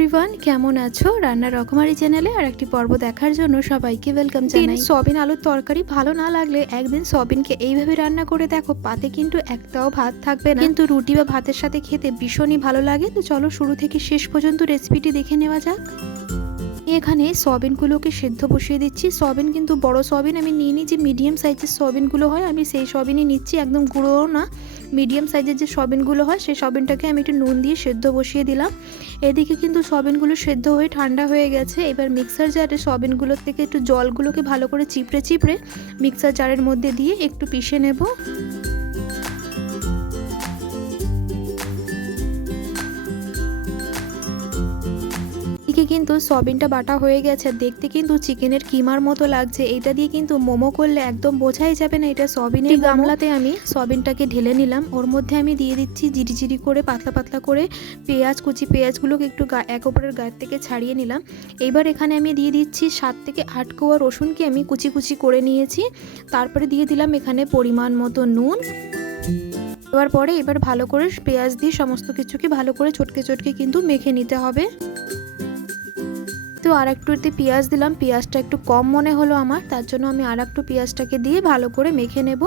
Everyone, কেমন আছো? রান্নার রকমারি চ্যানেলে আর একটি পর্ব দেখার জন্য সবাইকে ওয়েলকাম জানাই। সয়াবিন আলুর তরকারি ভালো না লাগলে একদিন সয়াবিনকে এইভাবে রান্না করে দেখো, পাতে কিন্তু একটাও ভাত থাকবে না, কিন্তু রুটি বা ভাতের সাথে খেতে ভীষণই ভালো লাগে। তো চলো শুরু থেকে শেষ পর্যন্ত রেসিপিটি দেখে নেওয়া যাক। এখানে সয়াবিনগুলোকে সেদ্ধ বসিয়ে দিচ্ছি। সয়াবিন কিন্তু বড় সয়াবিন আমি নিয়ে নিই, যে মিডিয়াম সাইজের সয়াবিনগুলো হয় আমি সেই সয়াবিনই নিচ্ছি, একদম গুঁড়োও না। মিডিয়াম সাইজের যে সয়াবিনগুলো হয় সেই সয়াবিনটাকে আমি একটু নুন দিয়ে সেদ্ধ বসিয়ে দিলাম। এদিকে কিন্তু সয়াবিনগুলো সেদ্ধ হয়ে ঠান্ডা হয়ে গেছে। এবার মিক্সার জারে সয়াবিনগুলোর থেকে একটু জলগুলোকে ভালো করে চিপড়ে চিপড়ে মিক্সার জারের মধ্যে দিয়ে একটু পিষে নেব। কিন্তু সয়াবিনটা বাটা হয়ে গেছে, দেখতে কিন্তু চিকেনের কিমার মতো লাগছে। এটা দিয়ে কিন্তু মোমো করলে একদম বোঝাই যাবে না এটা সয়াবিনের। গামলাতে আমি সয়াবিনটাকে ঢেলে নিলাম, ওর মধ্যে আমি দিয়ে দিচ্ছি জিরি জিরি করে পাতলা পাতলা করে পেঁয়াজ কুচি। পেঁয়াজগুলোকে একটু এক ওপরের গায়ের থেকে ছাড়িয়ে নিলাম। এইবার এখানে আমি দিয়ে দিচ্ছি 7 থেকে 8 কোয়া রসুনকে আমি কুচি কুচি করে নিয়েছি। তারপরে দিয়ে দিলাম এখানে পরিমাণ মতো নুন। এবার ভালো করে পেঁয়াজ দিয়ে সমস্ত কিছুকে ভালো করে চটকে চটকে কিন্তু মেখে নিতে হবে। তো আর একটু পেঁয়াজ দিলাম, পেঁয়াজটা একটু কম মনে হলো আমার, তার জন্য আমি আর একটু পেঁয়াজটাকে দিয়ে ভালো করে মেখে নেব।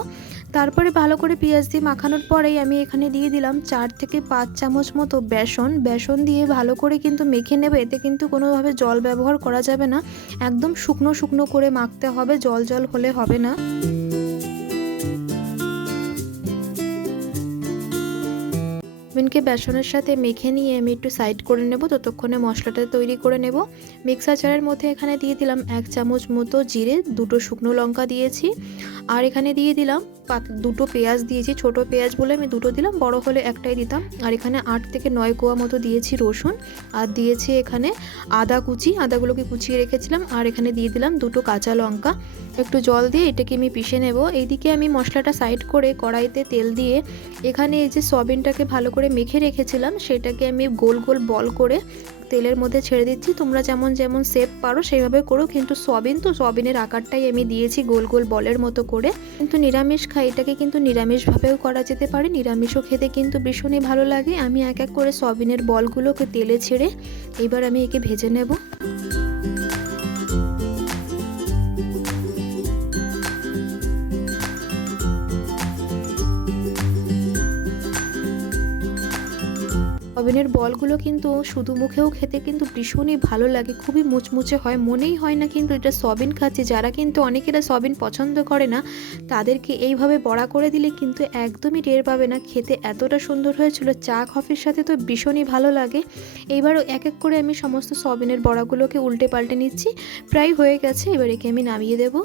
তারপরে ভালো করে পেঁয়াজ দিয়ে মাখানোর পরেই আমি এখানে দিয়ে দিলাম 4 থেকে 5 চামচ মতো বেসন দিয়ে ভালো করে কিন্তু মেখে নেব। এতে কিন্তু কোনোভাবে জল ব্যবহার করা যাবে না, একদম শুকনো শুকনো করে মাখতে হবে, জল জল হলে হবে না। সয়াবিনকে বেসনের সাথে মেখে নিয়ে আমি একটু সাইড করে নেব, ততক্ষণে মশলাটা তৈরি করে নেব। মিক্সার জারের মধ্যে এখানে দিয়ে দিলাম 1 চামচ মতো জিরে, 2টো শুকনো লঙ্কা দিয়েছি, আর এখানে দিয়ে দিলাম 2টো পেঁয়াজ দিয়েছি। ছোট পেঁয়াজ বলে আমি 2টো দিলাম, বড় হলে একটাই দিতাম। আর এখানে 8 থেকে 9 কোয়া মতো দিয়েছি রসুন, আর দিয়েছি এখানে আদা কুচি, আদাগুলোকে কুচিয়ে রেখেছিলাম। আর এখানে দিয়ে দিলাম 2টো কাঁচা লঙ্কা। একটু জল দিয়ে এটাকে আমি পিষে নেব। এইদিকে আমি মশলাটা সাইড করে কড়াইতে তেল দিয়ে এখানে এই যে সয়াবিনটাকে ভালো করে মেখে রেখেছিলাম সেটাকে আমি গোল গোল বল করে তেলের মধ্যে ছেড়ে দিচ্ছি। তোমরা যেমন যেমন শেপ পারো সেইভাবে করো, কিন্তু সয়াবিনের আকারটাই আমি দিয়েছি গোল গোল বলের মতো করে। কিন্তু নিরামিষ খাই, এটাকে কিন্তু নিরামিষভাবেও করা যেতে পারে, নিরামিষও খেতে কিন্তু ভীষণই ভালো লাগে। আমি এক এক করে সয়াবিনের বলগুলোকে তেলে ছেড়ে এবার আমি একে ভেজে নেব। সয়াবিনের বলগুলো কিন্তু শুধু মুখেও খেতে কিন্তু ভীষণই ভালো লাগে, খুবই মুচমুচে হয়, মনেই হয় না কিন্তু এটা সয়াবিন খাচ্ছে। যারা কিন্তু অনেকেরা সয়াবিন পছন্দ করে না, তাদেরকে এইভাবে বড়া করে দিলে কিন্তু একদমই টের পাবে না। খেতে এতটা সুন্দর হয়েছিল, চা কফির সাথে তো ভীষণই ভালো লাগে। এইবার এক এক করে আমি সমস্ত সয়াবিনের বড়াগুলোকে উল্টে পাল্টে নিচ্ছি। প্রায় হয়ে গেছে, এবার একে আমি নামিয়ে দেবো।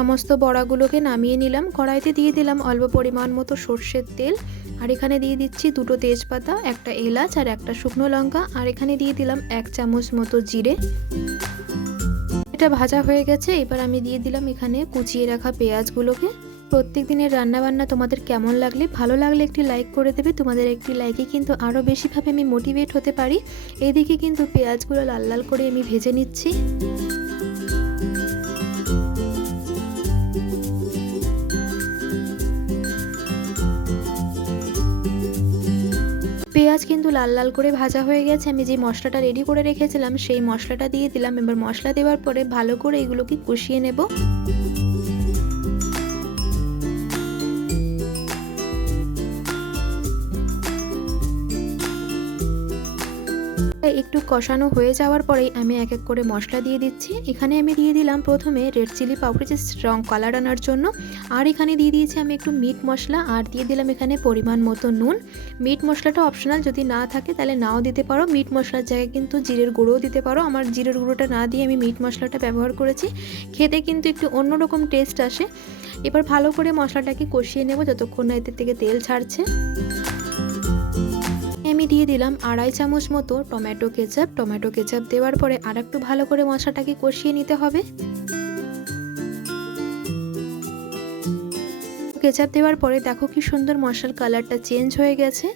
সমস্ত বড়াগুলোকে নামিয়ে নিলাম। কড়াইতে দিয়ে দিলাম অল্প পরিমাণ মতো সর্ষের তেল, আর এখানে দিয়ে দিচ্ছি 2টো তেজপাতা, একটা এলাচ আর একটা শুকনো লঙ্কা, আর এখানে দিয়ে দিলাম 1 চামচ মতো জিরে। এটা ভাজা হয়ে গেছে, এবার আমি দিয়ে দিলাম এখানে কুচিয়ে রাখা পেঁয়াজগুলোকে। প্রত্যেক দিনের রান্নাবান্না তোমাদের কেমন লাগলে, ভালো লাগলে একটি লাইক করে দেবে। তোমাদের একটি লাইকে কিন্তু আরও বেশিভাবে আমি মোটিভেট হতে পারি। এদিকে কিন্তু পেঁয়াজগুলো লাল লাল করে আমি ভেজে নিচ্ছি। পেঁয়াজ কিন্তু লাল লাল করে ভাজা হয়ে গেছে। আমি যে মশলাটা রেডি করে রেখেছিলাম সেই মশলাটা দিয়ে দিলাম। এবার মশলা দেওয়ার পরে ভালো করে এগুলোকে কষিয়ে নেব। একটু কষানো হয়ে যাওয়ার পরেই আমি এক এক করে মশলা দিয়ে দিচ্ছি। এখানে আমি দিয়ে দিলাম প্রথমে রেড চিলি পাউডার, যে স্ট্রং কালার আনার জন্য। আর এখানে দিয়ে দিয়েছি আমি একটু মিট মশলা, আর দিয়ে দিলাম এখানে পরিমাণ মতো নুন। মিট মশলাটা অপশনাল, যদি না থাকে তাহলে নাও দিতে পারো। মিট মশলার জায়গায় কিন্তু জিরের গুঁড়োও দিতে পারো। আমার জিরের গুঁড়োটা না দিয়ে আমি মিট মশলাটা ব্যবহার করেছি, খেতে কিন্তু একটু অন্যরকম টেস্ট আসে। এবার ভালো করে মশলাটাকে কষিয়ে নেব যতক্ষণ না এতে থেকে তেল ছাড়ছে। আমি দিয়ে দিলাম 2.5 চামচ মতো টমেটো কেচাপ দেওয়ার পরে আর একটু ভালো করে মশলাটাকে কষিয়ে নিতে হবে। কেচাপ দেওয়ার পরে দেখো কি সুন্দর মশলার কালারটা চেঞ্জ হয়ে গেছে।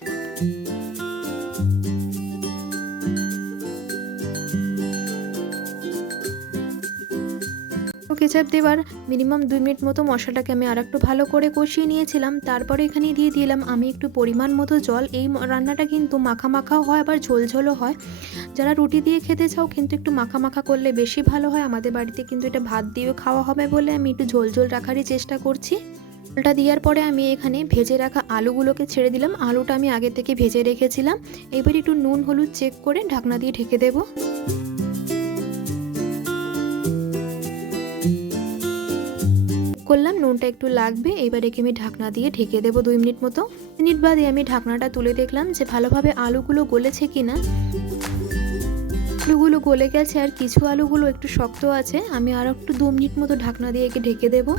কেচাপ দেওয়ার মিনিমাম 2 মিনিট মতো মশলাটাকে আমি আরেকটু ভালো করে কষিয়ে নিয়েছিলাম। তারপরে এখানে দিয়ে দিলাম আমি একটু পরিমাণ মতো জল। এই রান্নাটা কিন্তু মাখা মাখাও হয় আবার ঝোলঝোলও হয়। যারা রুটি দিয়ে খেতে চাও কিন্তু একটু মাখা মাখা করলে বেশি ভালো হয়। আমাদের বাড়িতে কিন্তু এটা ভাত দিয়েও খাওয়া হবে বলে আমি একটু ঝোল ঝোল রাখারই চেষ্টা করছি। জলটা দেওয়ার পরে আমি এখানে ভেজে রাখা আলুগুলোকে ছেড়ে দিলাম। আলুটা আমি আগে থেকে ভেজে রেখেছিলাম। এবার একটু নুন হলুদ চেক করে ঢাকনা দিয়ে ঢেকে দেব। করলাম নুনটা একটু লাগবে। এবার একে আমি ঢাকনা দিয়ে ঢেকে দেবো 2 মিনিট মতো। মিনিট বাদে আমি ঢাকনাটা তুলে দেখলাম যে ভালোভাবে আলুগুলো গলেছে কিনা। আলুগুলো গলে গেছে আর কিছু আলুগুলো একটু শক্ত আছে। আমি আরও একটু 2 মিনিট মতো ঢাকনা দিয়ে একে ঢেকে দেবো।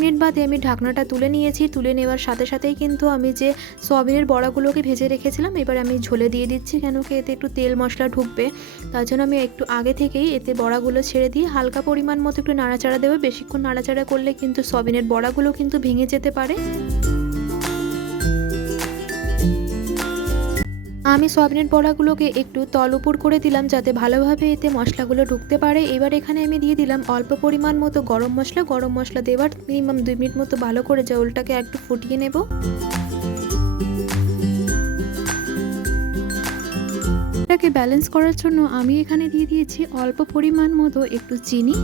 মিনিট বাদে আমি ঢাকনাটা তুলে নিয়েছি। তুলে নেওয়ার সাথে সাথেই কিন্তু আমি যে সয়াবিনের বড়াগুলোকে ভেজে রেখেছিলাম এবার আমি ঝোলে দিয়ে দিচ্ছি, কেন কি এতে একটু তেল মশলা ঢুকবে। তার জন্য আমি একটু আগে থেকেই এতে বড়াগুলো ছেড়ে দিয়ে হালকা পরিমাণ মতো একটু নাড়াচাড়া দেবো। বেশিক্ষণ নাড়াচাড়া করলে কিন্তু সয়াবিনের বড়াগুলো কিন্তু ভেঙে যেতে পারে। আমি সয়াবিনের বড়াগুলোকে একটু তল উপর করে দিলাম যাতে ভালোভাবে এতে মশলাগুলো ঢুকতে পারে। এবার এখানে আমি দিয়ে দিলাম অল্প পরিমাণ মতো গরম মশলা। গরম মশলা দেওয়ার মিনিমাম 2 মিনিট মতো ভালো করে ঝোলটাকে একটু ফুটিয়ে নেব। এটাকে ব্যালেন্স করার জন্য আমি এখানে দিয়ে দিয়েছি অল্প পরিমাণ মতো একটু চিনি।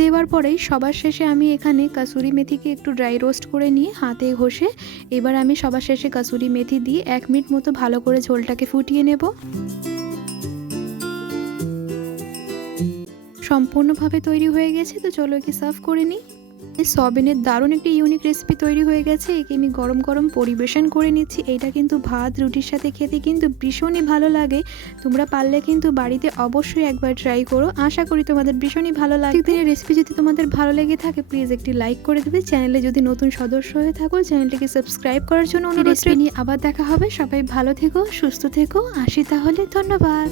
দেওয়ার পরেই সবার শেষে আমি এখানে কাসুরি মেথিকে একটু ড্রাই রোস্ট করে নিয়ে হাতে ঘষে এবার আমি সবার শেষে কাসুরি মেথি দিয়ে 1 মিনিট মতো ভালো করে ঝোলটাকে ফুটিয়ে নেব। সম্পূর্ণভাবে তৈরি হয়ে গেছে, তো চলো একে সার্ভ করে নিই। সয়াবিনের দারুণ একটি ইউনিক রেসিপি তৈরি হয়ে গেছে। একে আমি গরম গরম পরিবেশন করে নিচ্ছি। এইটা কিন্তু ভাত রুটির সাথে খেতে কিন্তু ভীষণই ভালো লাগে। তোমরা পারলে কিন্তু বাড়িতে অবশ্যই একবার ট্রাই করো। আশা করি তোমাদের ভীষণই ভালো লাগবে। এই রেসিপি যদি তোমাদের ভালো লেগে থাকে প্লিজ একটি লাইক করে দেবে। চ্যানেলে যদি নতুন সদস্য হয়ে থাকো চ্যানেলটিকে সাবস্ক্রাইব করার জন্য অনুরোধ। রেসিপি নিয়ে আবার দেখা হবে। সবাই ভালো থেকো, সুস্থ থেকো। আসি তাহলে, ধন্যবাদ।